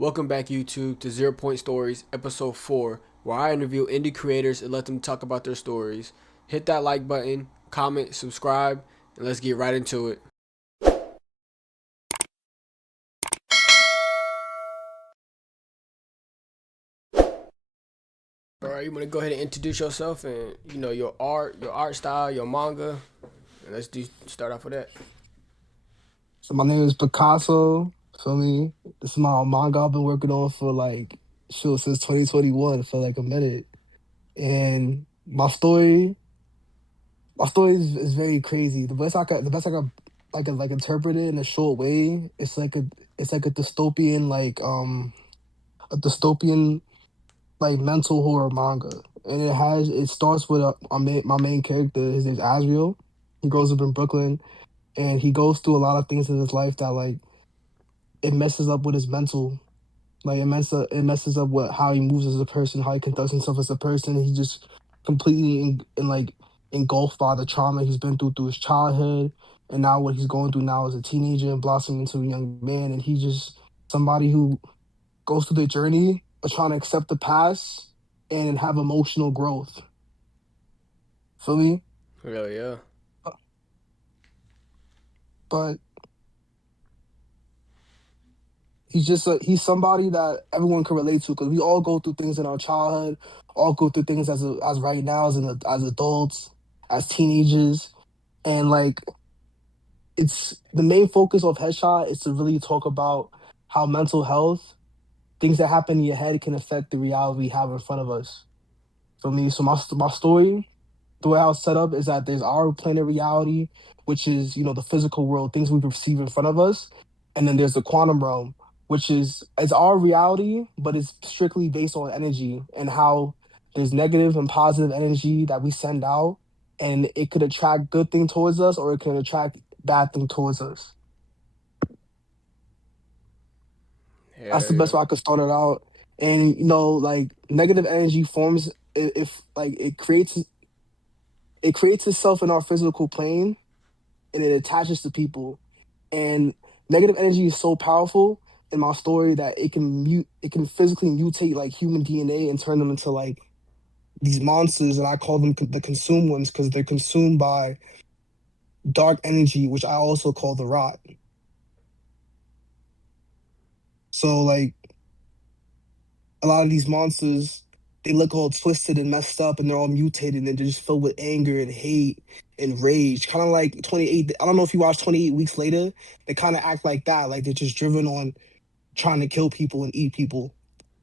Welcome back, YouTube, to Zero Point Stories, Episode 4, where I interview indie creators and let them talk about their stories. Hit that like button, comment, subscribe, and let's get right into it. Alright, you want to go ahead and introduce yourself and, your art style, your manga, and start off with that. So my name is Picasso. Feel me? This is my manga I've been working on for since 2021 for like a minute. And my story is very crazy. The best I can interpret it in a short way. It's like a dystopian mental horror manga. And it starts with my main character. His name's Asriel. He grows up in Brooklyn, and he goes through a lot of things in his life that it messes up with his mental. It messes up with how he moves as a person, how he conducts himself as a person. He just completely engulfed by the trauma he's been through his childhood, and now what he's going through now as a teenager and blossoming into a young man. And he's just somebody who goes through the journey of trying to accept the past and have emotional growth. Feel me? Hell yeah. But he's somebody that everyone can relate to because we all go through things in our childhood, all go through things as right now as adults, as teenagers, and it's the main focus of Headshot is to really talk about how mental health, things that happen in your head, can affect the reality we have in front of us. For me, so my story, the way I was set up is that there's our planet reality, which is, the physical world, things we perceive in front of us, and then there's the quantum realm, which is our reality, but it's strictly based on energy and how there's negative and positive energy that we send out, and it could attract good thing towards us or it can attract bad thing towards us. That's Hell the yeah. best way I could start it out. And negative energy forms if like it creates itself in our physical plane, and it attaches to people. And negative energy is so powerful in my story that it can physically mutate like human DNA and turn them into like these monsters, and I call them the consumed ones because they're consumed by dark energy, which I also call the rot. So a lot of these monsters, they look all twisted and messed up, and they're all mutated, and they're just filled with anger and hate and rage. Kind of like 28. I don't know if you watch 28 Weeks Later. They kind of act like that, like they're just driven on trying to kill people and eat people,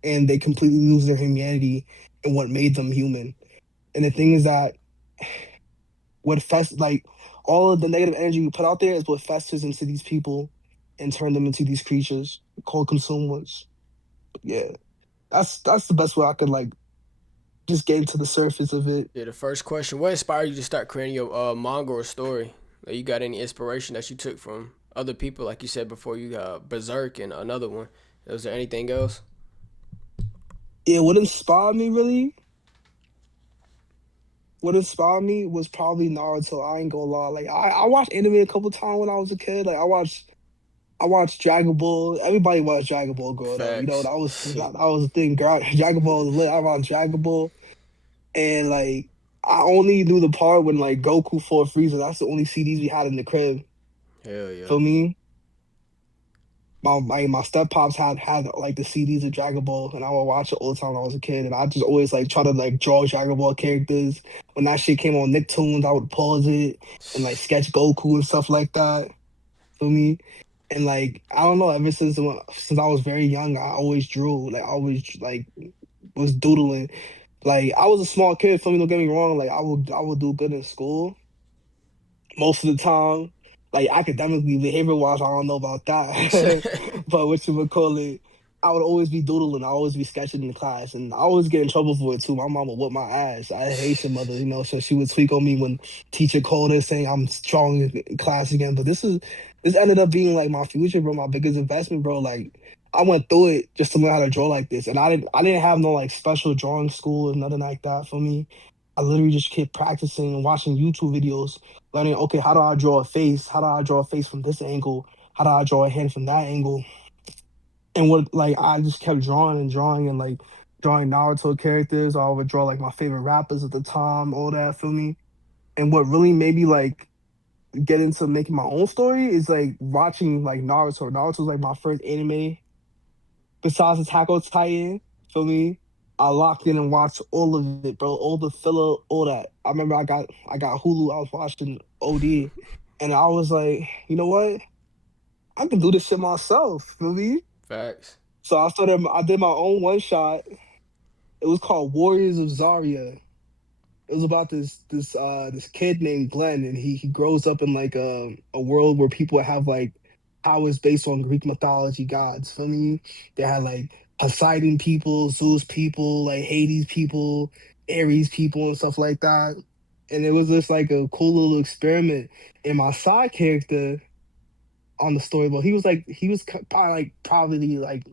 and they completely lose their humanity and what made them human. And the thing is that what fest like all of the negative energy you put out there is what festers into these people and turn them into these creatures called consumers. Yeah, that's the best way I could just get into the surface of it. Yeah, the first question, what inspired you to start creating your manga or story? Like, you got any inspiration that you took from other people, like you said before, you got Berserk and another one. Was there anything else? Yeah, what inspired me was probably Naruto. I ain't gonna lie. I watched anime a couple times when I was a kid. I watched Dragon Ball. Everybody watched Dragon Ball growing up. Facts. That was the thing. Dragon Ball was lit. I watched Dragon Ball, and I only knew the part when Goku fought Frieza. That's the only CDs we had in the crib. Hell yeah. For me, my step pops had like the CDs of Dragon Ball, and I would watch it all the time when I was a kid. And I just always try to draw Dragon Ball characters. When that shit came on Nicktoons, I would pause it and sketch Goku and stuff like that. For me. And I don't know, ever since I was very young, I always drew. I always was doodling. I was a small kid, for me, don't get me wrong. I would do good in school most of the time. Academically, behavior wise, I don't know about that. But what you would call it, I would always be doodling, I always be sketching in class, and I always get in trouble for it too. My mom would whip my ass. I had Haitian mother, so she would tweak on me when teacher called her saying I'm strong in class again. But this ended up being my future, bro, my biggest investment, bro. I went through it just to learn how to draw like this, and I didn't have no special drawing school or nothing like that for me. I literally just kept practicing and watching YouTube videos, learning, okay, how do I draw a face? How do I draw a face from this angle? How do I draw a hand from that angle? And what like I just kept drawing and drawing and like drawing Naruto characters. I would draw like my favorite rappers at the time, all that, feel me? And what really made me like get into making my own story is like watching like Naruto. Naruto was like my first anime besides Attack on Titan, feel me? I locked in and watched all of it, bro. All the filler, all that. I remember I got Hulu, I was watching OD, and I was like, you know what? I can do this shit myself, feel me? Facts. So I did my own one shot. It was called Warriors of Zarya. It was about this kid named Glenn, and he grows up in like a world where people have like powers based on Greek mythology gods. Feel me? They had like Poseidon people, Zeus people, like Hades people, Ares people, and stuff like that. And it was just like a cool little experiment. And my side character on the story, but he was probably like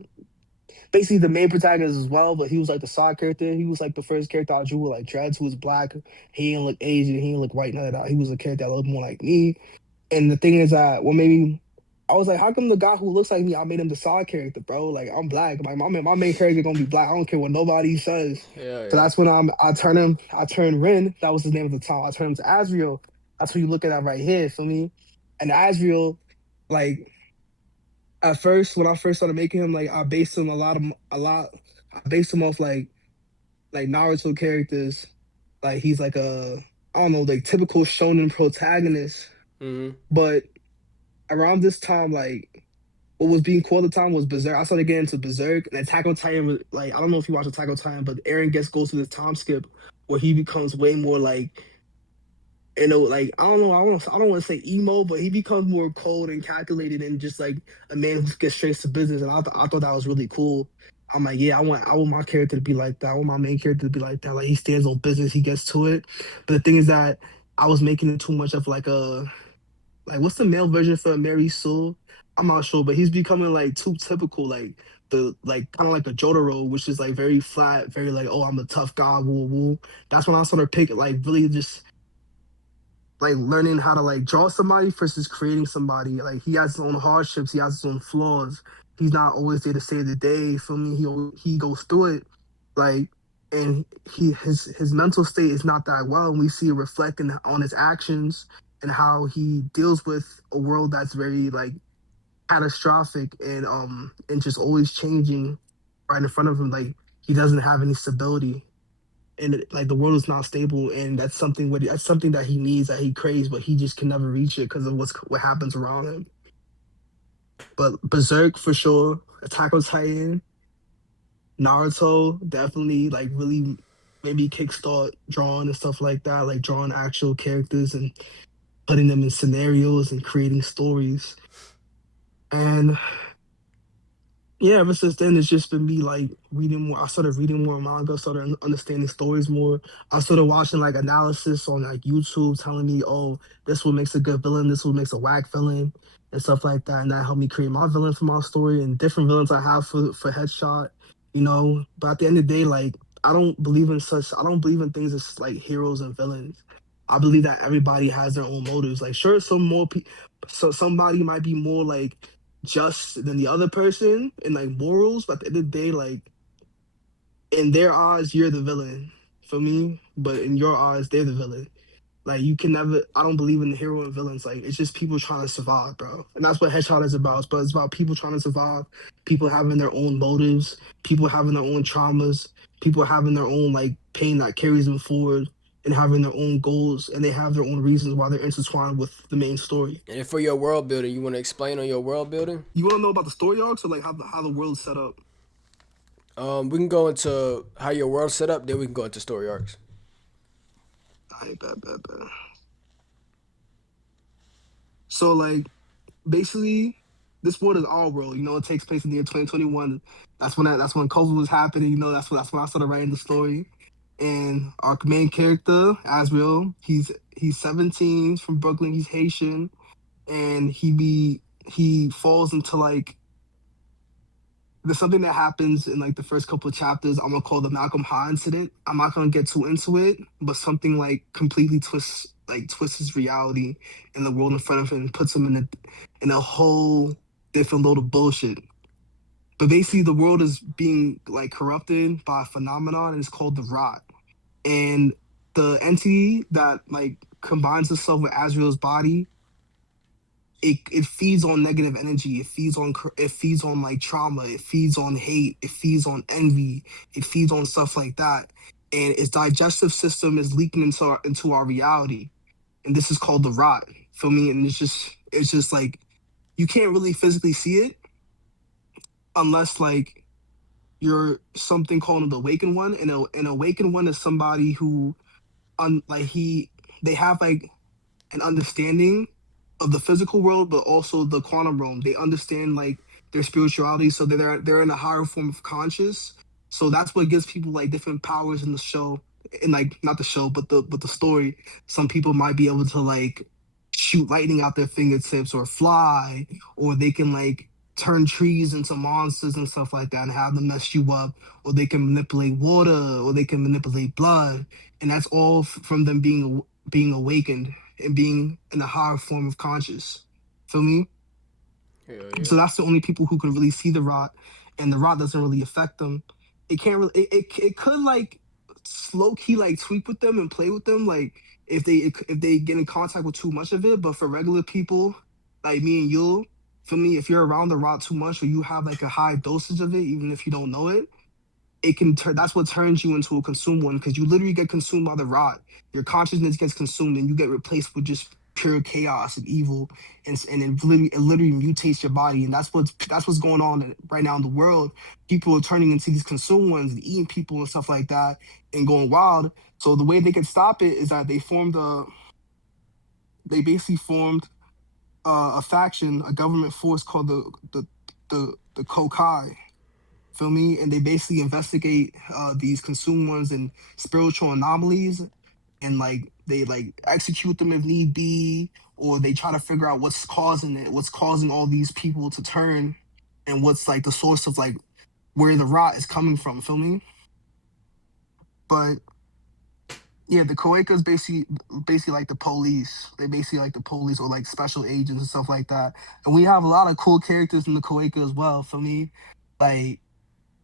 basically the main protagonist as well, but he was like the side character. He was like the first character I drew with like dreads who was black. He didn't look Asian, he didn't look white, none of that. He was a character that looked more like me. And the thing is that what made me I was like, how come the guy who looks like me, I made him the side character, bro? Like I'm black. Like my main character gonna be black. I don't care what nobody says. Yeah, So yeah. that's when I turned Ren, that was his name at the time. I turned him to Azriel. That's what you look at that right here, for me. And Azriel, like at first when I first started making him, like I based him a lot. I based him off like Naruto characters. Like he's like a I don't know like typical shonen protagonist. Mm-hmm. But around this time, like what was being called at the time was Berserk. I started getting into Berserk and Attack on Titan. Was, like I don't know if you watch Attack on Titan, but Aaron gets goes through this time skip where he becomes way more like like I don't know, I don't want to say emo, but he becomes more cold and calculated and just like a man who gets straight to business. And I thought that was really cool. I'm like, yeah, I want my character to be like that. I want my main character to be like that. Like he stands on business, he gets to it. But the thing is that I was making it too much of like a like what's the male version for Mary Sue? I'm not sure, but he's becoming like too typical, like the like kind of like a Jotaro, which is like very flat, very like, oh, I'm a tough guy, woo woo. That's when I started picking like really just like learning how to like draw somebody versus creating somebody. Like he has his own hardships, he has his own flaws. He's not always there to save the day. For me, he goes through it, like, and his mental state is not that well, and we see it reflecting on his actions and how he deals with a world that's very like catastrophic and just always changing right in front of him. Like he doesn't have any stability and like the world is not stable, and that's something that he needs, that he craves, but he just can never reach it because of what happens around him. But Berserk for sure, Attack on Titan, Naruto definitely like really maybe kickstart drawing and stuff like that, like drawing actual characters and putting them in scenarios and creating stories. And yeah, ever since then, it's just been me like reading more. I started reading more manga, started understanding stories more. I started watching like analysis on like YouTube telling me, oh, this what makes a good villain, this what makes a whack villain, and stuff like that. And that helped me create my villain for my story and different villains I have for Headshot, you know. But at the end of the day, like I don't believe in things as like heroes and villains. I believe that everybody has their own motives. Like, sure, so somebody might be more like just than the other person and like morals, but at the end of the day, like in their eyes, you're the villain for me, but in your eyes, they're the villain. Like you can never. I don't believe in the hero and villains. Like it's just people trying to survive, bro. And that's what Headshot is about. But it's about people trying to survive, people having their own motives, people having their own traumas, people having their own like pain that carries them forward, and having their own goals, and they have their own reasons why they're intertwined with the main story. And for your world building, you want to explain on your world building? You want to know about the story arcs or like how the world's set up? We can go into how your world's set up, then we can go into story arcs. I bet. So like basically this world is our world. You know, it takes place in the year 2021. That's when COVID was happening. You know, that's when I started writing the story. And our main character, Asriel, he's 17, he's from Brooklyn, he's Haitian, and he falls into like there's something that happens in like the first couple of chapters. I'm gonna call the Malcolm High incident. I'm not gonna get too into it, but something like completely twists his reality in the world in front of him and puts him in a whole different load of bullshit. But basically, the world is being like corrupted by a phenomenon, and it's called the rot. And the entity that like combines itself with Azrael's body, it feeds on negative energy. It feeds on like trauma. It feeds on hate. It feeds on envy. It feeds on stuff like that. And its digestive system is leaking into our reality. And this is called the rot. Feel me? And it's just like you can't really physically see it unless like you're something called an awakened one. And an awakened one is somebody who like they have like an understanding of the physical world, but also the quantum realm. They understand like their spirituality, so they're in a higher form of conscious. So that's what gives people like different powers in the show, and like not the show, but the story. Some people might be able to like shoot lightning out their fingertips or fly, or they can like turn trees into monsters and stuff like that and have them mess you up, or they can manipulate water, or they can manipulate blood, and that's all from them being awakened and being in a higher form of conscious. Feel me? Hell yeah. So that's the only people who can really see the rot, and the rot doesn't really affect them. It can't really. It could like slow key like tweak with them and play with them, like if they get in contact with too much of it. But for regular people like me and you, for me, if you're around the rot too much or you have like a high dosage of it, even if you don't know it, it can turn that's what turns you into a consumed one, because you literally get consumed by the rot. Your consciousness gets consumed and you get replaced with just pure chaos and evil, and it literally mutates your body. And that's what's going on right now in the world. People are turning into these consumed ones and eating people and stuff like that and going wild. So the way they can stop it is that they basically formed a faction, a government force called the Kokai. Feel me? And they basically investigate these consumed ones and spiritual anomalies, and like they like execute them if need be, or they try to figure out what's causing it, what's causing all these people to turn, and what's like the source of like where the rot is coming from. Feel me? But yeah, the Koikas basically like the police. They basically like the police or like special agents and stuff like that. And we have a lot of cool characters in the Koika as well. For me, like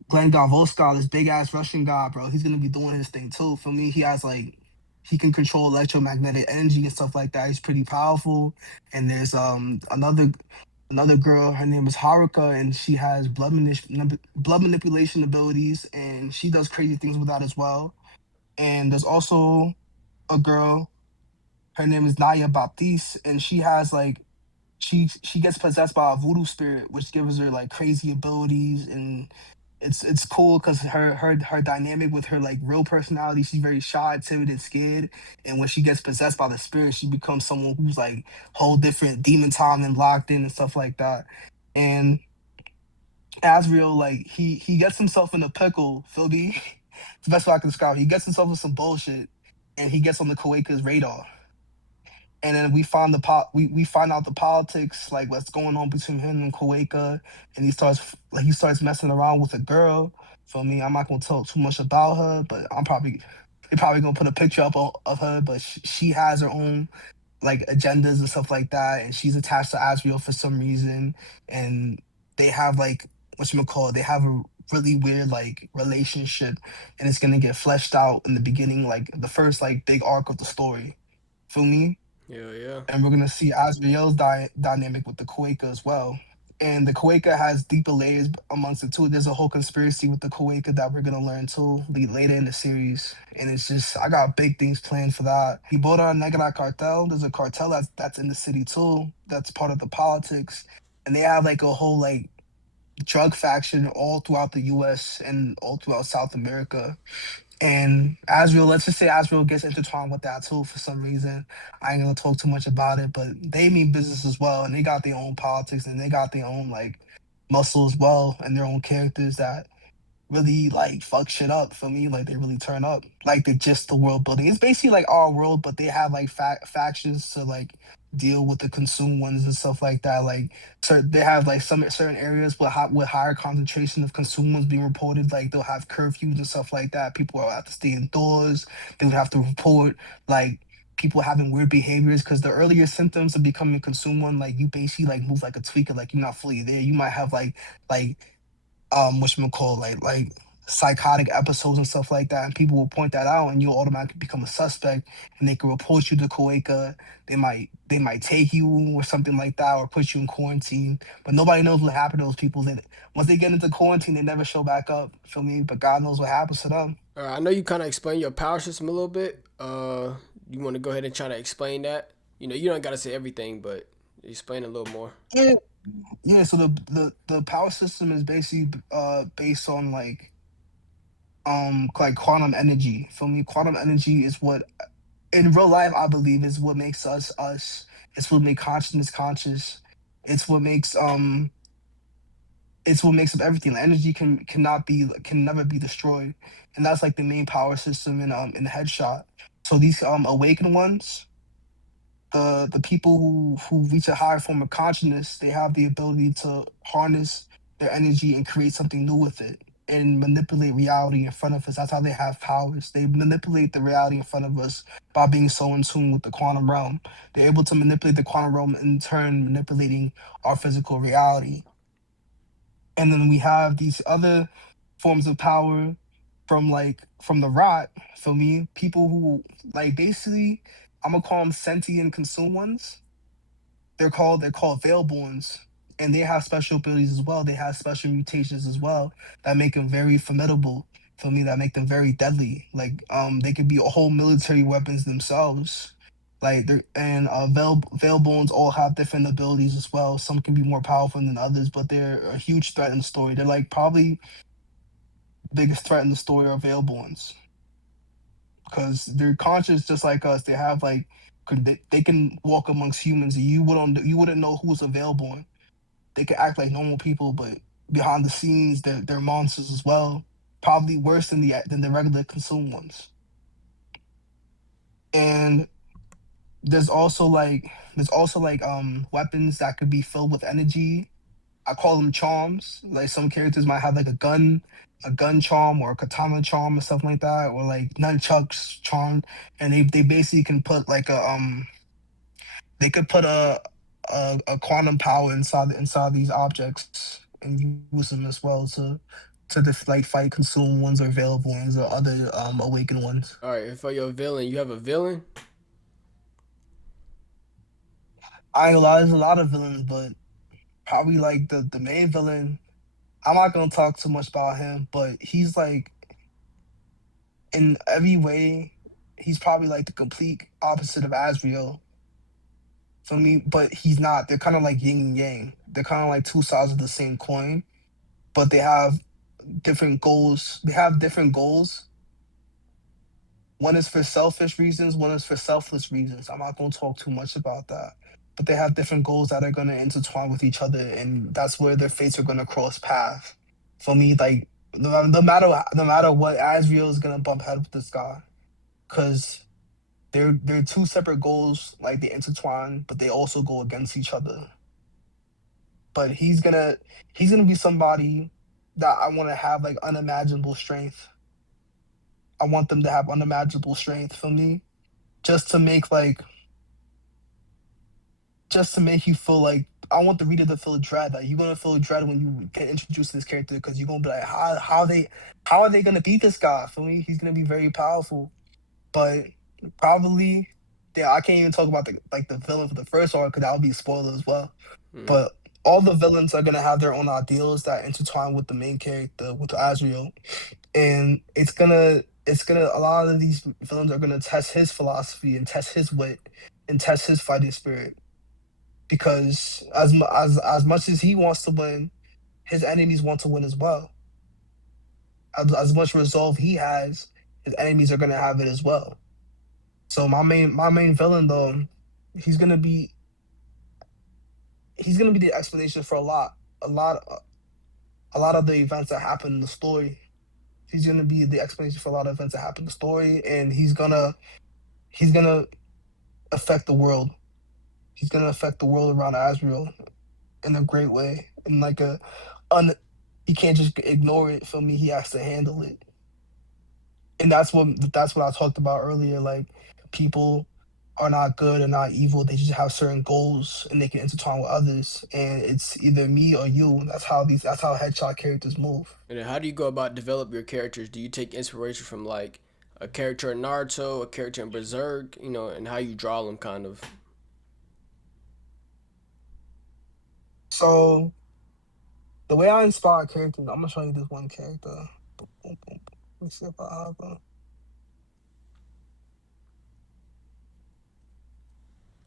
Glenn Gavoska, this big ass Russian guy, bro, he's gonna be doing his thing too. For me, he has like he can control electromagnetic energy and stuff like that. He's pretty powerful. And there's another girl, her name is Haruka, and she has blood manipulation abilities, and she does crazy things with that as well. And there's also a girl, her name is Naya Baptiste, and she has like she gets possessed by a voodoo spirit, which gives her like crazy abilities. And it's cool because her dynamic with her like real personality, she's very shy, timid, and scared. And when she gets possessed by the spirit, she becomes someone who's like whole different demon time and locked in and stuff like that. And Asriel, like he gets himself in a pickle, Phil B. It's the best way I can describe it. He gets himself in some bullshit, and he gets on the Kuwait's radar. And then we find out the politics, like what's going on between him and Kuwaika, and he starts messing around with a girl. For me, I'm not gonna talk too much about her, but they're probably gonna put a picture up of her, but she has her own like agendas and stuff like that, and she's attached to Asriel for some reason. And they have like they have a really weird like relationship, and it's gonna get fleshed out in the beginning, like the first like big arc of the story. Feel me? Yeah, yeah. And we're gonna see Asriel's dynamic with the Quaker as well. And the Quaker has deeper layers amongst it too. There's a whole conspiracy with the Quaker that we're gonna learn too later in the series. And it's just I got big things planned for that. Hibora Negra cartel. There's a cartel that's in the city too. That's part of the politics. And they have like a whole like drug faction all throughout the US and all throughout South America. And Asriel, let's just say Asriel gets intertwined with that too for some reason. I ain't gonna talk too much about it, but they mean business as well, and they got their own politics and they got their own like muscle as well, and their own characters that really like fuck shit up for me. Like they really turn up. Like the just the world building. It's basically like our world, but they have like factions to like deal with the consumed ones and stuff like that. Like they have like some certain areas with higher concentration of consumed ones being reported. Like they'll have curfews and stuff like that. People will have to stay indoors. They would have to report like people having weird behaviors, because the earlier symptoms of becoming a consumed one, like you basically like move like a tweaker, like you're not fully there. You might have like whatchamacallit, like psychotic episodes and stuff like that, and people will point that out, and you'll automatically become a suspect, and they can report you to Kuwaika. They might take you or something like that, or put you in quarantine. But nobody knows what happened to those people. That once they get into quarantine, they never show back up. Feel me? But God knows what happens to them. I know you kind of explained your power system a little bit. You want to go ahead and try to explain that? You don't got to say everything, but explain a little more. Yeah, yeah. So the power system is basically based on like quantum energy. For me, quantum energy is what in real life I believe is what makes us us. It's what makes consciousness conscious. It's what makes um it's what makes up everything. The energy can never be destroyed. And that's like the main power system in Headshot. So these awakened ones, the people who reach a higher form of consciousness, they have the ability to harness their energy and create something new with it and manipulate reality in front of us. That's how they have powers. They manipulate the reality in front of us by being so in tune with the quantum realm. They're able to manipulate the quantum realm, in turn manipulating our physical reality. And then we have these other forms of power from the rot. For me, people who like basically, I'm gonna call them sentient consume ones. They're called Veilborns, and they have special abilities as well. They have special mutations as well that make them very formidable. For me, that make them very deadly. Like they could be whole military weapons themselves. Like they're and Veilborns all have different abilities as well. Some can be more powerful than others, but they're a huge threat in the story. They're like probably the biggest threat in the story are Veilborns because they're conscious just like us. They have like they can walk amongst humans, and you wouldn't know who's a Veilborn. They can act like normal people, but behind the scenes, they're monsters as well. Probably worse than the regular consume ones. And there's also like weapons that could be filled with energy. I call them charms. Like some characters might have like a gun charm or a katana charm or something like that, or like nunchucks charm, and they basically can put like they could put a quantum power inside these objects and use them as well to fight consume ones or available ones or other awakened ones. All right, and for your villain, you have a villain. I ain't gonna lie, there's a lot of villains, but probably like the main villain. I'm not gonna talk too much about him, but he's like in every way, he's probably like the complete opposite of Asriel for me. But he's not. They're kind of like yin and yang. They're kind of like two sides of the same coin, but they have different goals. They have different goals. One is for selfish reasons, one is for selfless reasons. I'm not going to talk too much about that. But they have different goals that are going to intertwine with each other, and that's where their fates are going to cross paths. For me, like no matter what, Asriel is going to bump head with this guy because they're two separate goals. Like they intertwine, but they also go against each other. But he's gonna be somebody that I want to have like unimaginable strength. I want them to have unimaginable strength for me, just to make like just to make you feel like I want the reader to feel dread. Like you're gonna feel dread when you get introduced to this character because you're gonna be like, how are they gonna beat this guy? For me, he's gonna be very powerful, but probably yeah, I can't even talk about the villain for the first arc because that would be a spoiler as well. Hmm. But all the villains are gonna have their own ideals that intertwine with the main character, with Azrael, and it's gonna a lot of these villains are gonna test his philosophy and test his wit and test his fighting spirit because as much as he wants to win, his enemies want to win as well. As much resolve he has, his enemies are gonna have it as well. So my main villain though, he's gonna be he's gonna be the explanation for a lot a lot of the events that happen in the story. He's gonna be the explanation for a lot of events that happen in the story, and he's gonna affect the world. He's gonna affect the world around Asriel in a great way, in like un. He can't just ignore it. For me, he has to handle it, and that's what I talked about earlier. Like people are not good or not evil. They just have certain goals and they can intertwine with others. And it's either me or you. That's how headshot characters move. And then how do you go about develop your characters? Do you take inspiration from like a character in Naruto, a character in Berserk, and how you draw them kind of? So the way I inspire characters, I'm gonna show you this one character. Boom, boom, boom, boom. Let me see if I have a.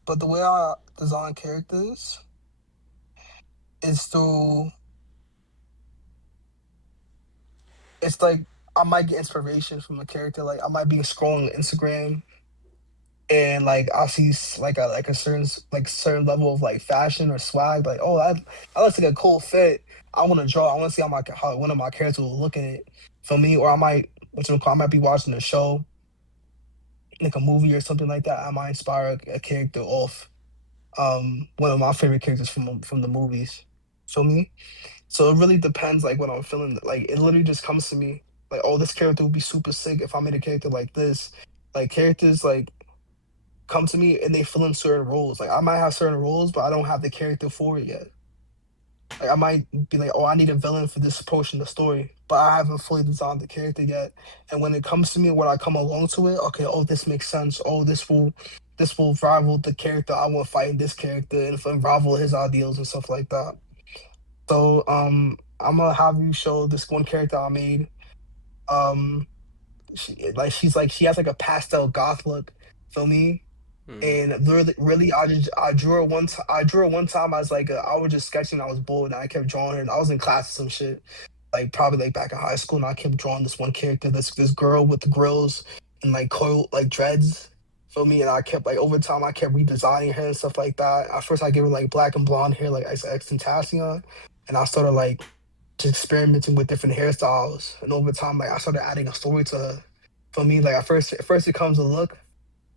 But the way I design characters is through. It's like I might get inspiration from a character. Like I might be scrolling Instagram and like I see like a certain level of like fashion or swag. Like oh that looks like a cool fit. I want to draw. I want to see how one of my characters will look in it for me. Or I might be watching a show like a movie or something like that. I might inspire a character off one of my favorite characters from the movies. Feel me? So it really depends like what I'm feeling. Like it literally just comes to me like, oh, this character would be super sick if I made a character like this. Like characters like come to me and they fill in certain roles. Like I might have certain roles, but I don't have the character for it yet. Like I might be like, oh, I need a villain for this portion of the story, but I haven't fully designed the character yet. And when it comes to me, when I come along to it, okay, oh, this makes sense. Oh, this will rival the character I want fighting this character and rival his ideals and stuff like that. So I'm gonna have you show this one character I made. Um she has like a pastel goth look, feel me? Mm-hmm. And really, I drew her one time. I drew her one time. I was like, I was just sketching. I was bored, and I kept drawing her. And I was in class or some shit, like probably like back in high school. And I kept drawing this one character, this girl with the grills and like coil like dreads, feel me? And I kept like over time, I kept redesigning her and stuff like that. At first, I gave her like black and blonde hair, like X Tentacion, and I started like just experimenting with different hairstyles. And over time, like I started adding a story to her. For me, like at first it comes a look,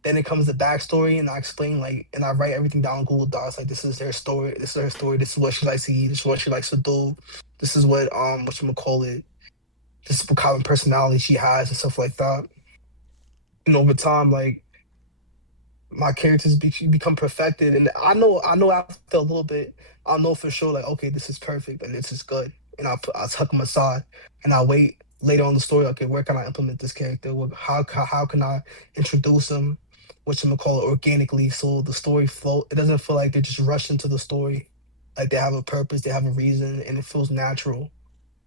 then it comes the backstory, and I explain like, and I write everything down on Google Docs. Like this is their story. This is her story. This is what she likes to eat. This is what she likes to do. This is what you call it. This is what kind of personality she has and stuff like that. And over time, like my become perfected, and I know after a little bit, I'll know for sure like okay, this is perfect, like this is good, and I'll tuck them aside, and I'll wait later on the story. Okay, where can I implement this character? How can I introduce them? What you call it organically, so the story flow. It doesn't feel like they're just rushing to the story, like they have a purpose, they have a reason, and it feels natural.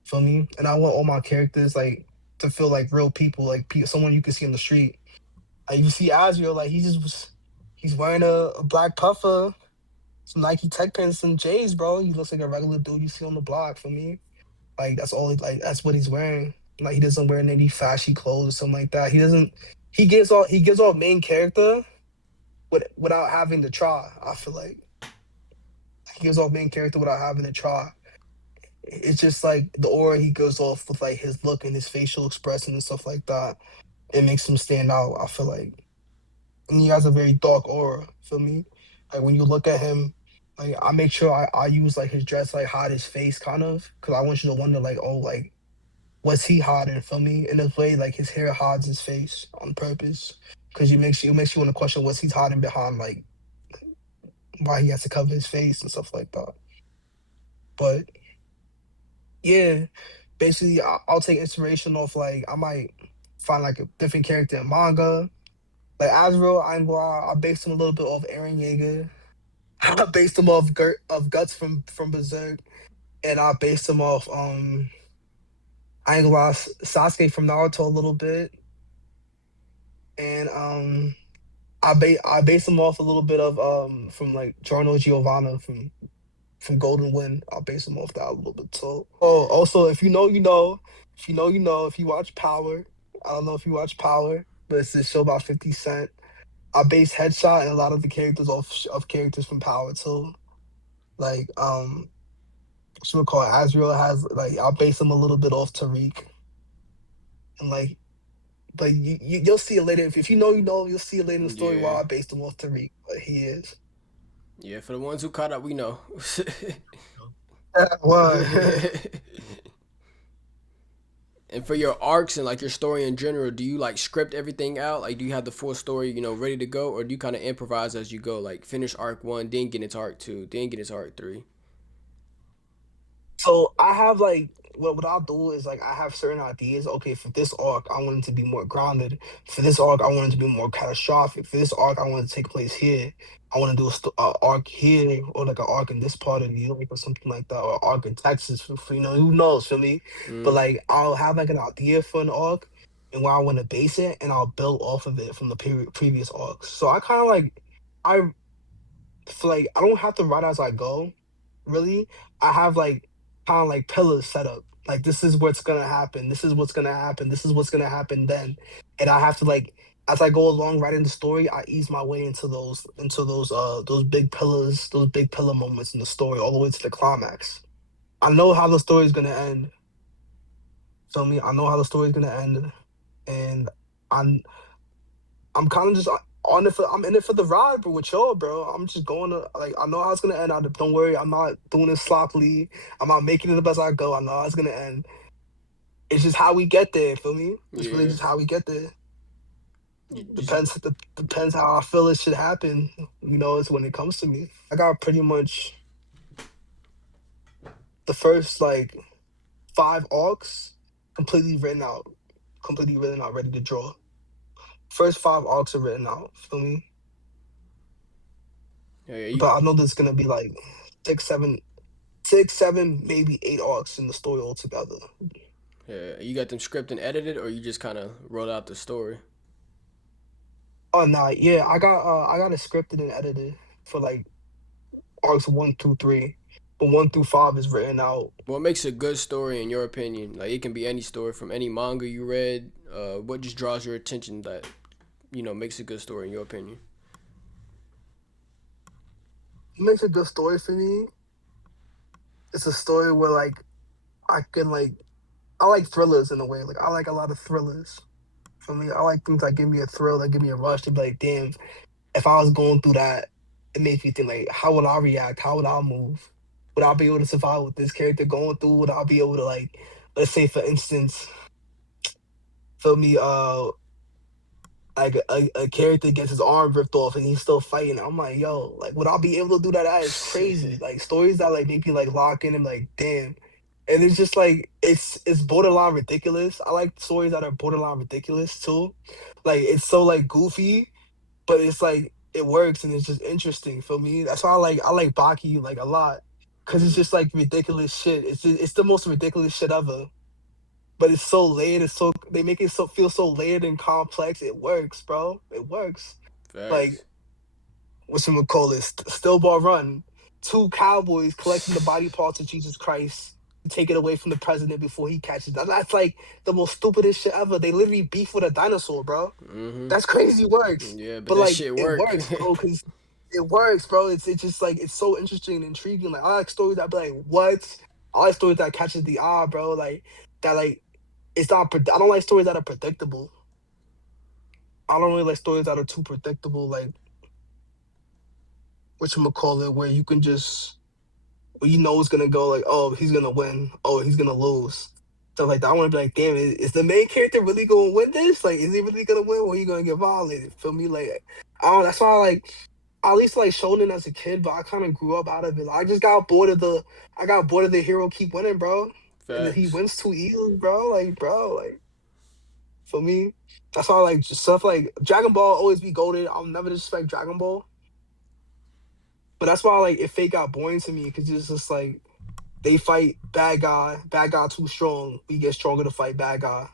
Feel me? And I want all my characters like to feel like real people, like someone you can see on the street. Like you see Azrael, like he's wearing a black puffer, some Nike Tech pants, some J's, bro. He looks like a regular dude you see on the block for me. Like that's all like that's what he's wearing. Like he doesn't wear any flashy clothes or something like that. He gives off main character without having to try. I feel like he gives off main character without having to try. It's just like the aura he goes off with like his look and his facial expression and stuff like that. It makes him stand out, I feel like. And he has a very dark aura. Feel me? Like when you look at him, like I make sure I use like his dress like hide his face kind of because I want you to wonder like oh like what's he hiding? Feel me? In this way like his hair hides his face on purpose because it makes you want to question what's he's hiding behind like why he has to cover his face and stuff like that. But yeah, basically I'll take inspiration off like I might find like a different character in manga. Like Azrael, I ain't gonna lie, I based him a little bit off Eren Yeager. I based him off Guts from Berserk, and I based him off I ain't gonna lie, Sasuke from Naruto a little bit, and I based him off a little bit of from like Giorno Giovanna from Golden Wind. I based him off that a little bit too. Oh, Yeah. also if you know you know, if you know you know, if you watch Power, I don't know if you watch Power, but it's this show about 50 Cent. I base Headshot and a lot of the characters off of characters from Power too. Like what you call it, Azrael has like I'll base him a little bit off Tariq and like but you'll see it later if you know you know you'll see it later in the story why Yeah. I based him off Tariq, but he is. Yeah. For the ones who caught up, we know. What? And for your arcs and like your story in general, do you like script everything out? Like, do you have the full story, ready to go, or do you kind of improvise as you go? Like, finish arc one, then get into arc two, then get into arc three. So I have like what I'll do is like I have certain ideas. Okay, for this arc, I want it to be more grounded. For this arc, I want it to be more catastrophic. For this arc, I want it to take place here. I want to do a arc here, or like an arc in this part of New York, or something like that, or arc in Texas. Who knows for me. But Mm, like I'll have like an idea for an arc and where I want to base it, and I'll build off of it from the previous arcs. So I kind of like I feel like I don't have to write as I go really. I have like kind of like pillars set up. Like this is what's gonna happen. This is what's gonna happen. This is what's gonna happen then. And I have to like as I go along writing the story, I ease my way into those big pillars, those big pillar moments in the story, all the way to the climax. I know how the story is gonna end. Feel me? I know how the story is gonna end, and I'm I'm kind of just on it for I'm in it for the ride, but with y'all, bro. I'm just going to like I know how it's gonna end. Don't worry, I'm not doing it sloppily. I'm not making it the best I go. I know how it's gonna end. It's just how we get there. Feel me? It's really yeah. just how we get there. You just Depends how I feel it should happen. It's when it comes to me. I got pretty much the first like 5 arcs completely written out, ready to draw. First 5 arcs are written out. Feel me? yeah, But I know there's gonna be like six, seven, 6, 7, maybe 8 arcs in the story altogether. you got them script and edited, or you just kind of wrote out the story. Oh nah, yeah, I got it scripted and edited for like arcs 1 through 3, but 1 through 5 is written out. What makes a good story in your opinion? Like, it can be any story from any manga you read. What just draws your attention that makes a good story in your opinion? It makes a good story for me. It's a story where like I can like I like thrillers in a way. Like I like a lot of thrillers. For me, I like things that give me a thrill, that give me a rush to be like, damn, if I was going through that, it makes me think like, how would I react? How would I move? Would I be able to survive with this character going through? Would I be able to like, let's say for instance, feel me, like a character gets his arm ripped off and he's still fighting. I'm like, yo, like would I be able to do that? That is crazy. Like stories that like make me like lock in and like, damn. And it's just like it's borderline ridiculous. I like stories that are borderline ridiculous too. Like it's so like goofy, but it's like it works and it's just interesting for me. That's why I like Baki like a lot because it's Mm, just like ridiculous shit. It's the most ridiculous shit ever. But it's so layered. They make it so feel so layered and complex. It works, bro. It works. Like facts. what's gonna call this? Still ball run. Two cowboys collecting the body parts of Jesus Christ to take it away from the president before he catches that. That's like the most stupidest shit ever. They literally beef with a dinosaur, bro. Mm-hmm. That's crazy works. Yeah, but But that like shit it work. works, bro, because it works, bro. It's just like it's so interesting and intriguing. Like I like stories that be like, what? I like stories that catches the eye, bro. Like that like it's not I don't like stories that are predictable. I don't really like stories that are too predictable, like whatchamacallit, where you can just well, it's gonna go like, oh, he's gonna win, oh, he's gonna lose. Stuff like that. I wanna be like, damn, is the main character really gonna win this? Like, is he really gonna win or he gonna get violated? Feel me? Like I don't that's why I at least like shonen as a kid, but I kind of grew up out of it. Like, I got bored of the hero keep winning, bro. And then he Facts. wins too easily, bro. Like for me. That's why I like just stuff like Dragon Ball always be goaded. I'll never disrespect Dragon Ball. But that's why like it fake got boring to me because it's just like they fight bad guy too strong. We get stronger to fight bad guy.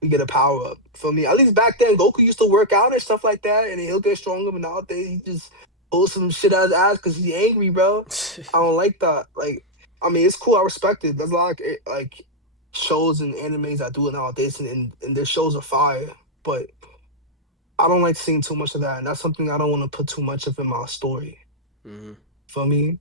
We get a power up. Feel me? At least back then, Goku used to work out and stuff like that, and then he'll get stronger. But nowadays, he just pulls some shit out of his ass because he's angry, bro. I don't like that. Like, I mean, it's cool. I respect it. There's a lot of like shows and animes that do it nowadays, and their shows are fire. But I don't like seeing too much of that, and that's something I don't want to put too much of in my story. Mm-hmm. For me,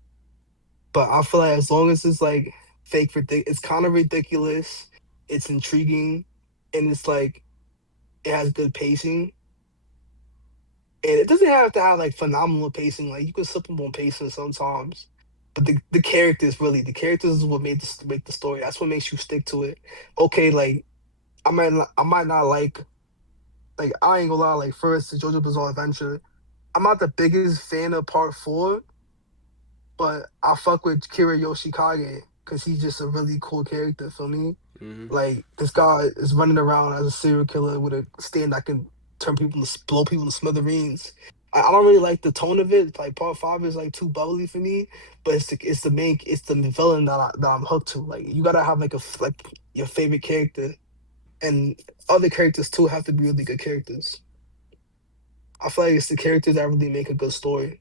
but I feel like as long as it's like it's kind of ridiculous, it's intriguing, and it's like it has good pacing. And it doesn't have to have like phenomenal pacing. Like you can slip up on pacing sometimes. But the characters really, the characters is what made this make the story. That's what makes you stick to it. Okay, like I might not like I ain't gonna lie, like first the JoJo Bizarre Adventure. I'm not the biggest fan of part four, but I fuck with Kira Yoshikage because he's just a really cool character for me. Hmm. Like this guy is running around as a serial killer with a stand that can blow people to smithereens. I don't really like the tone of it. Like part five is like too bubbly for me, but it's the villain that I'm hooked to. Like you gotta have like like your favorite character, and other characters too have to be really good characters. I feel like it's the characters that really make a good story.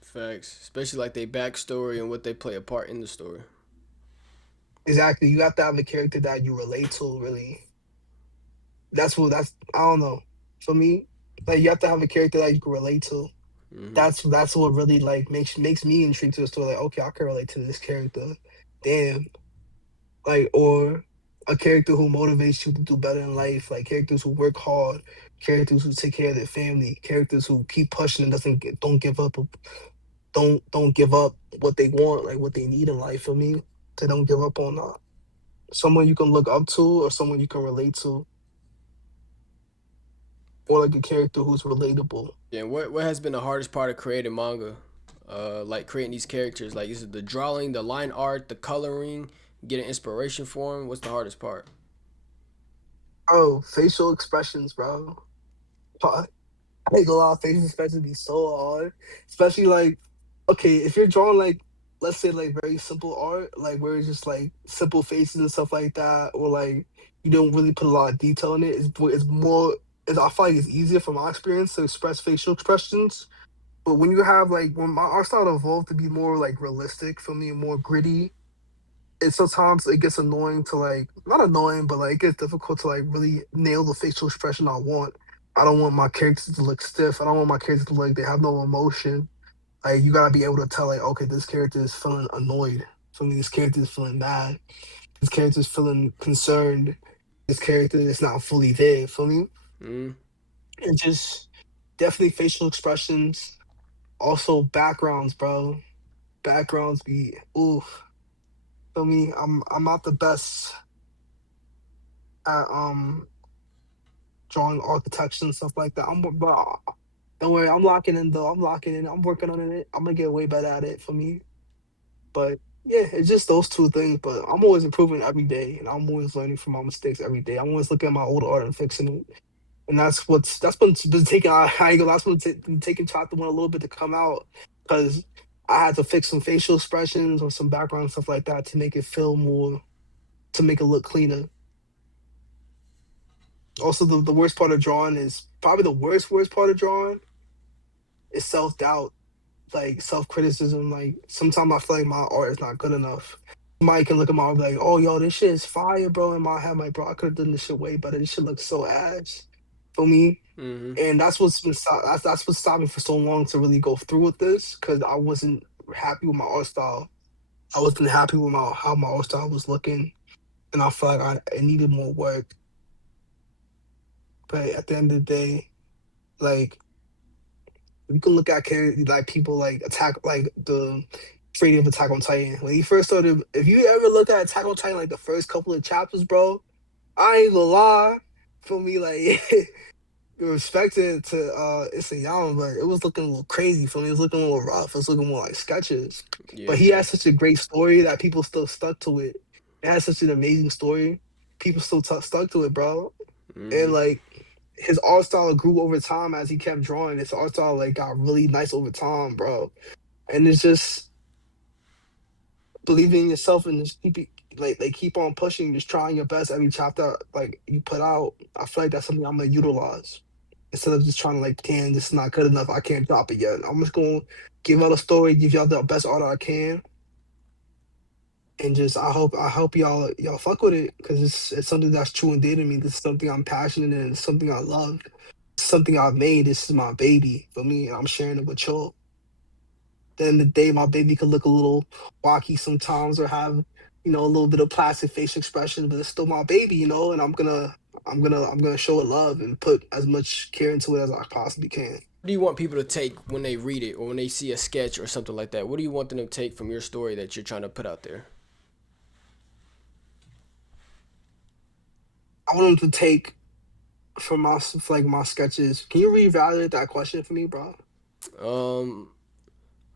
Facts, especially like their backstory and what they play a part in the story. Exactly, you have to have a character that you relate to. Really, that's I don't know. For me, like you have to have a character that you can relate to. Hmm. That's what really like makes me intrigued to the story. Like, okay, I can relate to this character. Damn, like or a character who motivates you to do better in life. Like characters who work hard, characters who take care of their family, characters who keep pushing and don't give up, don't give up what they want, like what they need in life. For me, they don't give up on that. Someone you can look up to or someone you can relate to, or like a character who's relatable. Yeah, what has been the hardest part of creating manga? Like creating these characters. Like is it the drawing, the line art, the coloring, getting inspiration for them? What's the hardest part? Oh, facial expressions, bro. I think a lot of facial expressions be so hard, especially like, okay, if you're drawing like, let's say like very simple art, like where it's just like simple faces and stuff like that, or like you don't really put a lot of detail in it. It's more. I feel like it's easier from my experience to express facial expressions. But when you have like when my art style evolved to be more like realistic for me, more gritty, and sometimes it gets annoying to like not annoying, but like it gets difficult to like really nail the facial expression I want. I don't want my characters to look stiff. I don't want my characters to look like they have no emotion. Like you gotta be able to tell like, okay, this character is feeling annoyed. For me, this character is feeling mad. This character is feeling concerned. This character is not fully there for me. Mm. And just definitely facial expressions. Also backgrounds, bro. Backgrounds be ooh. For me, I'm not the best at drawing architecture and stuff like that. But don't worry, I'm locking in though. I'm locking in. I'm working on it. I'm gonna get way better at it for me. But yeah, it's just those two things. But I'm always improving every day, and I'm always learning from my mistakes every day. I'm always looking at my old art and fixing it. And that's been taking. I ain't gonna. That's been taking chapter one a little bit to come out because I had to fix some facial expressions or some background stuff like that to make it feel more to make it look cleaner. Also, the worst part of drawing is probably the worst part of drawing is self doubt, like self criticism. Like sometimes I feel like my art is not good enough. Somebody can look at my art and be like, "Oh, yo, this shit is fire, bro." In my head, I'm like, bro, I could have done this shit way better. This shit looks so ass for me, Hmm. and that's what stopped me for so long to really go through with this because I wasn't happy with my art style. I wasn't happy with my how my art style was looking, and I felt like I needed more work. But at the end of the day, like you can look at like people like attack like the creative Attack on Titan. When he first started, if you ever look at Attack on Titan, like the first couple of chapters, bro, I ain't gonna lie. For me, like respect to it's a Yama, but it was looking a little crazy for me. It was looking a little rough. It was looking more like sketches. Yeah, But he has definitely. such a great story that people still stuck to it. It has such an amazing story. People still stuck to it, bro. And Hmm. like his art style grew over time as he kept drawing. His art style like got really nice over time, bro. And it's just believing in yourself and just keep on pushing, just trying your best every chapter like you put out. I feel like that's something I'm gonna utilize instead of just trying to like, damn, this is not good enough. I can't drop it yet. I'm just gonna give out a story, give y'all the best art I can, and just I hope y'all fuck with it because it's something that's true and dear to me. This is something I'm passionate in. It's something I love. It's something I've made. This is my baby for me, and I'm sharing it with y'all. Then the day my baby could look a little wacky sometimes or have a little bit of plastic facial expression, but it's still my baby, and I'm gonna show it love and put as much care into it as I possibly can. What do you want people to take when they read it or when they see a sketch or something like that? What do you want them to take from your story that you're trying to put out there? I want them to take from my like my sketches. Can you reevaluate that question for me, bro? Um,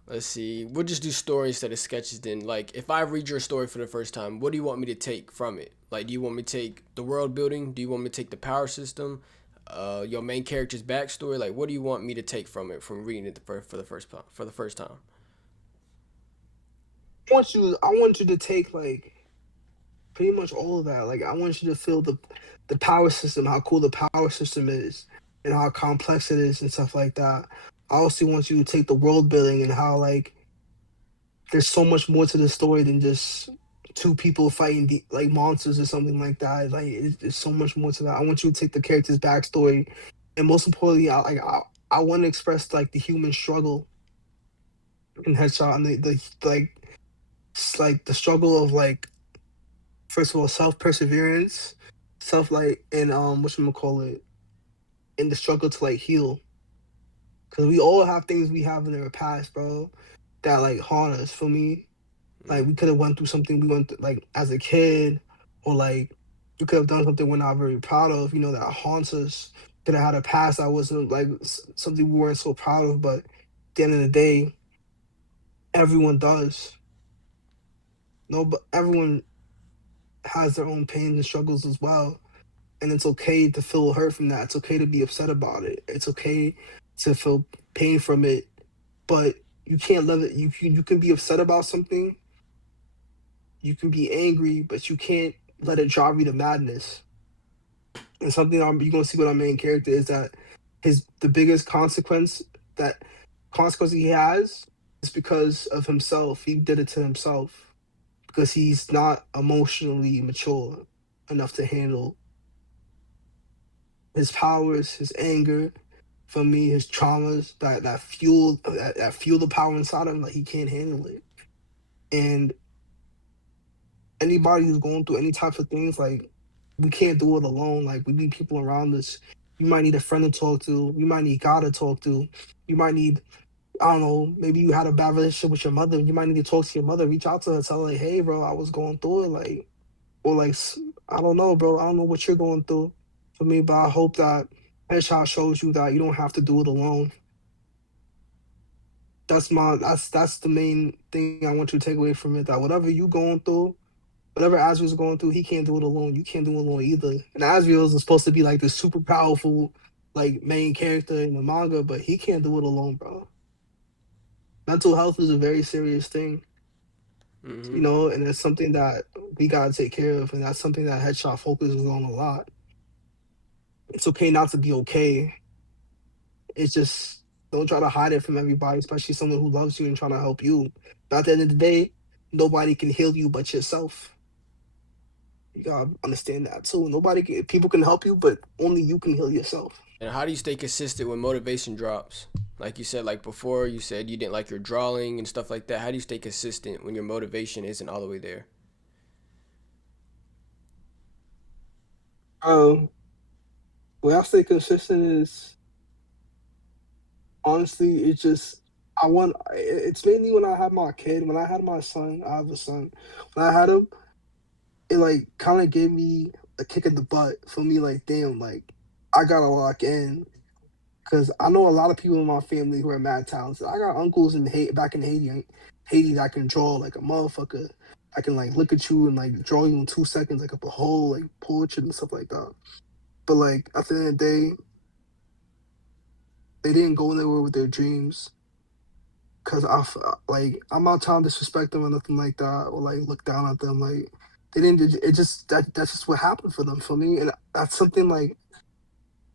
let's see. We'll just do story instead of sketches then. Like, if I read your story for the first time, what do you want me to take from it? Like, do you want me to take the world building? Do you want me to take the power system? Your main character's backstory? Like, what do you want me to take from it from reading it for the first time? I want you to take like pretty much all of that. Like I want you to feel the power system, how cool the power system is, and how complex it is, and stuff like that. I also want you to take the world building and how like there's so much more to the story than just two people fighting like monsters or something like that. Like there's so much more to that. I want you to take the character's backstory, and most importantly, I want to express like the human struggle in Headshot and the like the struggle of like first of all self perseverance, self like and what you call it, and the struggle to like heal. Cause we all have things we have in our past, bro, that like haunt us. For me, like we could have went through something we went through, like as a kid, or like we could have done something we're not very proud of. You know that haunts us. Could have had a past that wasn't like something we weren't so proud of, but at the end of the day, everyone does. No, but everyone has their own pains and struggles as well. And it's okay to feel hurt from that. It's okay to be upset about it. It's okay to feel pain from it, but you can't let it. You can be upset about something. You can be angry, but you can't let it drive you to madness. And something you're gonna see with our main character is that the biggest that consequence he has is because of himself. He did it to himself because he's not emotionally mature enough to handle his powers, his anger, for me, his traumas that fuel the power inside him. Like he can't handle it. And anybody who's going through any types of things, like we can't do it alone. Like we need people around us. You might need a friend to talk to. You might need God to talk to. You might need, I don't know, maybe you had a bad relationship with your mother. You might need to talk to your mother. Reach out to her, tell her, like, hey, bro, I was going through it. Like, or like, I don't know, bro. I don't know what you're going through for me, but I hope that Headshot shows you that you don't have to do it alone. That's the main thing I want you to take away from it. That whatever you going through, whatever Asriel's going through, he can't do it alone. You can't do it alone either. And Asriel is supposed to be like the super powerful, like main character in the manga, but he can't do it alone, bro. Mental health is a very serious thing, Mm-hmm. and it's something that we gotta take care of, and that's something that Headshot focuses on a lot. It's okay not to be okay. It's just don't try to hide it from everybody, especially someone who loves you and trying to help you. But at the end of the day, nobody can heal you but yourself. You gotta understand that too. People can help you, but only you can heal yourself. And how do you stay consistent when motivation drops? Like you said, like before, you said you didn't like your drawing and stuff like that. How do you stay consistent when your motivation isn't all the way there? Um, where I stay consistent is honestly, it's just It's mainly when I had my kid. When I had my son, I have a son. When I had him, it like kind of gave me a kick in the butt for me. Like, damn, like I gotta lock in because I know a lot of people in my family who are mad talented. I got uncles back in Haiti that can draw like a motherfucker. I can like look at you and like draw you in 2 seconds, like up a whole like portrait and stuff like that. But like at the end of the day, they didn't go anywhere with their dreams because like I'm not trying to disrespect them or nothing like that or like look down at them. Like they didn't. It just that's just what happened for them for me, and that's something like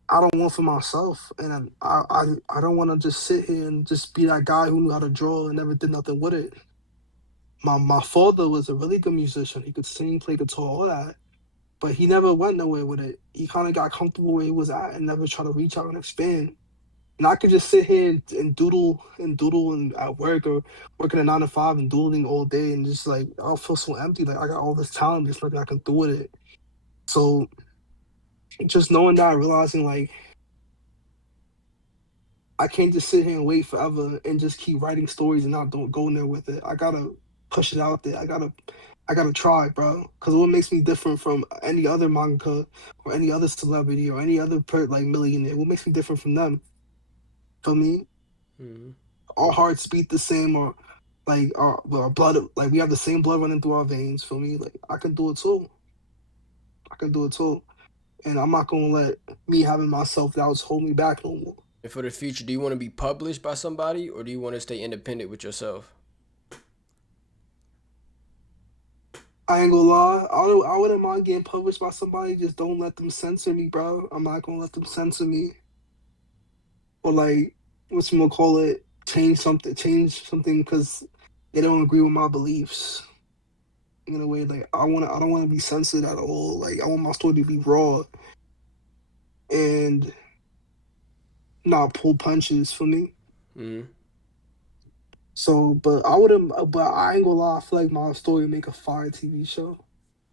I don't want for myself, and I don't want to just sit here and just be that guy who knew how to draw and never did nothing with it. My father was a really good musician. He could sing, play guitar, all that, but he never went nowhere with it. He kind of got comfortable where he was at and never tried to reach out and expand. And I could just sit here and doodle and at work or working a 9 to 5 and doodling all day and just like I'll feel so empty. Like I got all this talent, just like I can do with it. So just knowing that, realizing like I can't just sit here and wait forever and just keep writing stories and not don't go in there with it. I gotta push it out there. I gotta try, bro. Because what makes me different from any other manga or any other celebrity or any other like millionaire? What makes me different from them? For me, Hmm. our hearts beat the same, or like our blood, like we have the same blood running through our veins. For me, like I can do it too. I can do it too. And I'm not gonna let me having my self doubts hold me back no more. And for the future, do you want to be published by somebody or do you want to stay independent with yourself? I ain't gonna lie. I wouldn't mind getting published by somebody. Just don't let them censor me, bro. I'm not gonna let them censor me or like what's gonna call it, change something because they don't agree with my beliefs. In a way, like I don't want to be censored at all. Like I want my story to be raw and not pull punches for me. Hmm. So, but I wouldn't. But I ain't gonna lie. I feel like my story would make a fire TV show.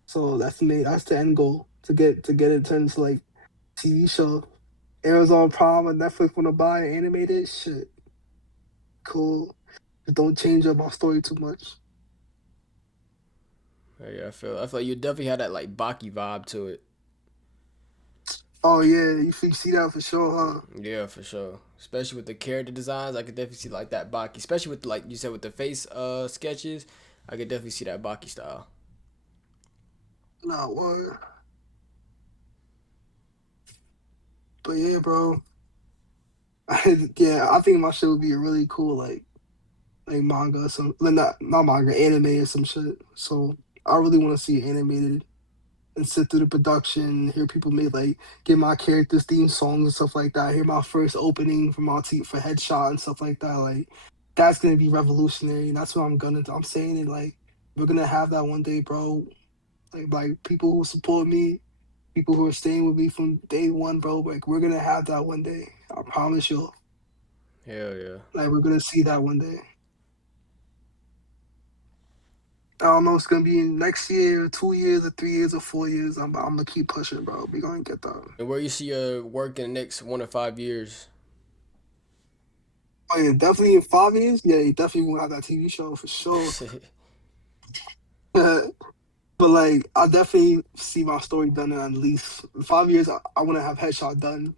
So that's the end goal to get it turned to like TV show. Amazon Prime and Netflix want to buy and animate it. Shit, cool. Just don't change up my story too much. Yeah, I feel like you definitely had that like Baki vibe to it. Oh yeah, you see that for sure, huh? Yeah, for sure. Especially with the character designs, I could definitely see like that Baki. Especially with like you said with the face sketches, I could definitely see that Baki style. Nah, what? But yeah, bro. Yeah, I think my shit would be really cool, like manga, or some like not manga, anime or some shit. So I really want to see it animated and sit through the production, hear people make like get my characters theme songs and stuff like that. Hear my first opening for my team for Headshot and stuff like that. Like that's gonna be revolutionary, and that's what I'm gonna do. I'm saying it like we're gonna have that one day, bro. Like people who support me, people who are staying with me from day one, bro. Like we're gonna have that one day. I promise you. Hell yeah. Like we're gonna see that one day. I don't know. It's gonna be in next year, 2 years, or 3 years, or 4 years. I'm gonna keep pushing, bro. We gonna get that. And where you see your work in the next 1 to 5 years? Oh yeah, definitely in 5 years. Yeah, you definitely gonna have that TV show for sure. But like, I definitely see my story done in at least 5 years. I want to have Headshot done.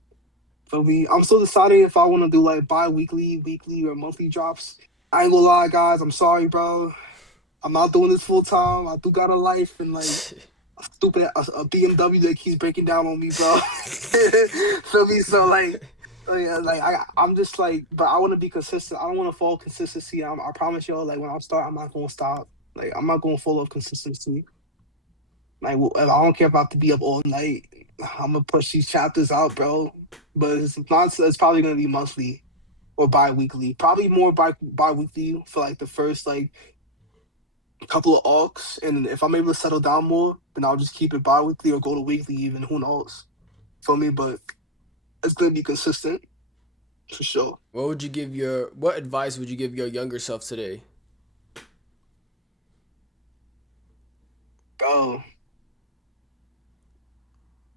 For me, I'm still deciding if I want to do like bi-weekly, weekly, or monthly drops. I ain't gonna lie, guys. I'm sorry, bro. I'm not doing this full time. I do got a life and like a BMW that keeps breaking down on me, bro. Feel me? So yeah, I'm just like, but I want to be consistent. I don't want to follow consistency. I promise y'all, like when I start, I'm not gonna stop. Like I'm not gonna follow consistency. Like I don't care if I have to be up all night. I'm gonna push these chapters out, bro. But it's not. It's probably gonna be monthly or bi-weekly. Probably more bi-weekly for like the first like couple of arcs, and if I'm able to settle down more, then I'll just keep it bi-weekly or go to weekly even. Who knows? For me, but it's gonna be consistent for sure. What advice would you give your younger self today? Bro,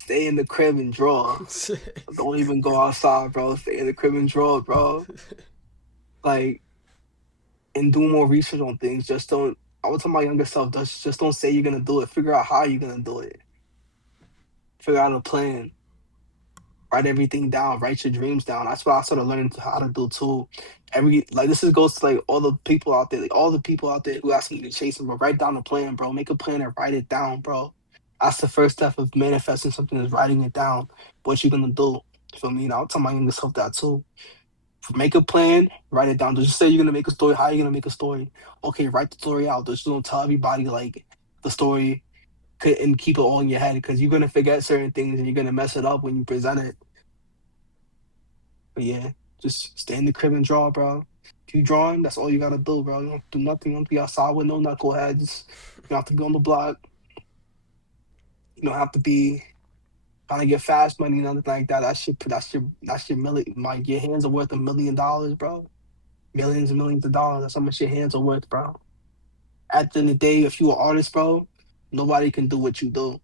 stay in the crib and draw. Don't even go outside, bro. Stay in the crib and draw, bro. Like, and do more research on things. Just don't. I would tell my younger self, just don't say you're gonna do it. Figure out how you're gonna do it. Figure out a plan. Write everything down. Write your dreams down. That's what I started learning how to do too. This is goes to like all the people out there, like all the people out there who ask me to chase them, bro. Write down a plan, bro. Make a plan and write it down, bro. That's the first step of manifesting something is writing it down. What you gonna do? For me, and I'll tell my younger self that too. Make a plan, write it down. Don't just say you're gonna make a story. How are you gonna make a story? Okay, write the story out. Just don't tell everybody like the story and keep it all in your head because you're gonna forget certain things and you're gonna mess it up when you present it. But yeah, just stay in the crib and draw, bro. If you drawing, that's all you gotta do, bro. You don't have to do nothing. You don't have to be outside with no knuckleheads. You don't have to be on the block. You don't have to be trying to get fast money, nothing like that. That's your million. Like your hands are worth $1 million, bro. Millions and millions of dollars. That's how much your hands are worth, bro. At the end of the day, if you an artist, bro, nobody can do what you do.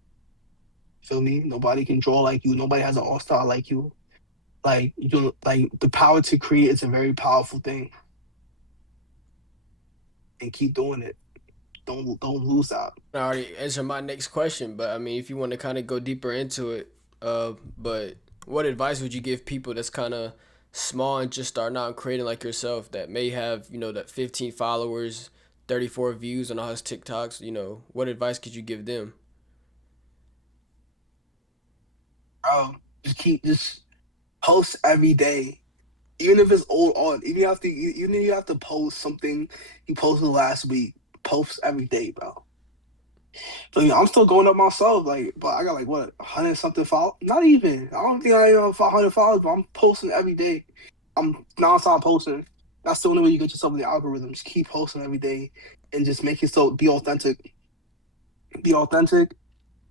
Feel me? Nobody can draw like you. Nobody has an art style like you. Like you like the power to create is a very powerful thing, and keep doing it. Don't lose that. I already answered my next question, but I mean, if you want to kind of go deeper into it, but what advice would you give people that's kind of small and just starting out and creating like yourself that may have, that 15 followers, 34 views on all his TikToks, what advice could you give them? Bro, just post every day. Even if it's old art, even if you have to post something you posted last week, post every day, bro. So yeah, I'm still going up myself, like, but I got like what 100 something followers. Not even. I don't think I even have 500 followers, but I'm posting every day. I'm nonstop posting. That's the only way you get yourself in the algorithm. Just keep posting every day and just make yourself be authentic,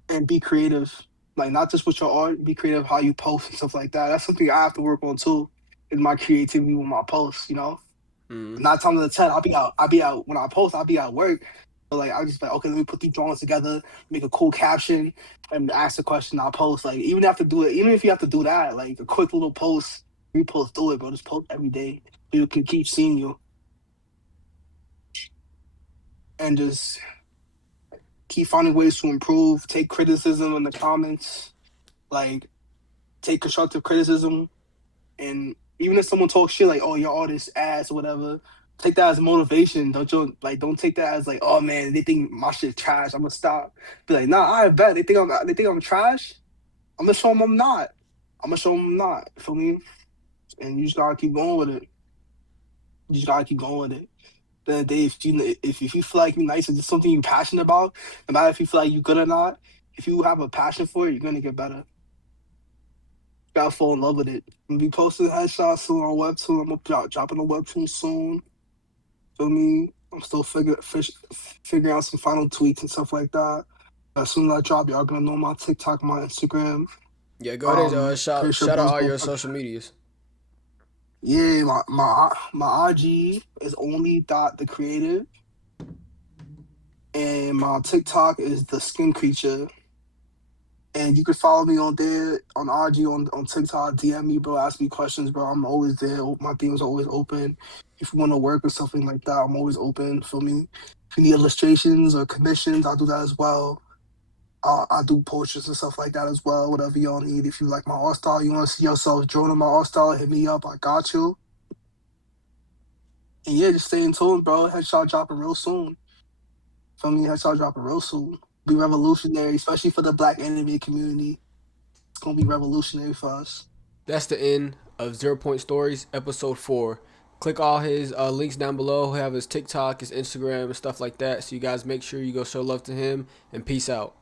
and be creative. Like not just with your art, be creative how you post and stuff like that. That's something I have to work on too, is my creativity with my posts. 9 times out of 10, I'll be out when I post, I'll be at work. So like I'll just be like, okay, let me put these drawings together, make a cool caption, and ask a question. I'll post. Like even if you have to do that, like a quick little post, repost, do it, bro. Just post every day. People can keep seeing you and just keep finding ways to improve. Take criticism in the comments, like take constructive criticism. And even if someone talks shit like, "Oh, your artist ass" or whatever, take that as motivation. Don't take that as like, "Oh man, they think my shit trash. I'm gonna stop." Be like, "Nah, I bet they think I'm trash. I'm gonna show them I'm not. I'm gonna show them I'm not." For me, and you just gotta keep going with it. You just gotta keep going with it. Then the day, if you feel like you're nice and it's something you're passionate about, no matter if you feel like you're good or not, if you have a passion for it, you're gonna get better. Gotta fall in love with it. I'm gonna be posting headshots soon on Webtoon. I'm gonna dropping a Webtoon soon. Feel me? I'm still figuring out some final tweaks and stuff like that. As soon as I drop, y'all gonna know my TikTok, my Instagram. Yeah, go ahead and Pretty shout sure shout out bro's all gonna your fuck. social medias. Yeah, my IG is only dot the creative, and my TikTok is the skin creature. And you can follow me on there on IG on TikTok. DM me, bro. Ask me questions, bro. I'm always there. My DMs are always open. If you want to work or something like that, I'm always open. For me, if you need illustrations or commissions, I'll do that as well. I do portraits and stuff like that as well. Whatever y'all need. If you like my art style, you want to see yourself drawing my art style, hit me up. I got you. And yeah, just stay in tune, bro. Headshot dropping real soon. Feel me? Headshot dropping real soon. Be revolutionary, especially for the Black anime community. It's gonna be revolutionary for us. That's the end of Zero Point Stories, episode 4. Click all his links down below. He'll have his TikTok, his Instagram, and stuff like that. So you guys make sure you go show love to him. And peace out.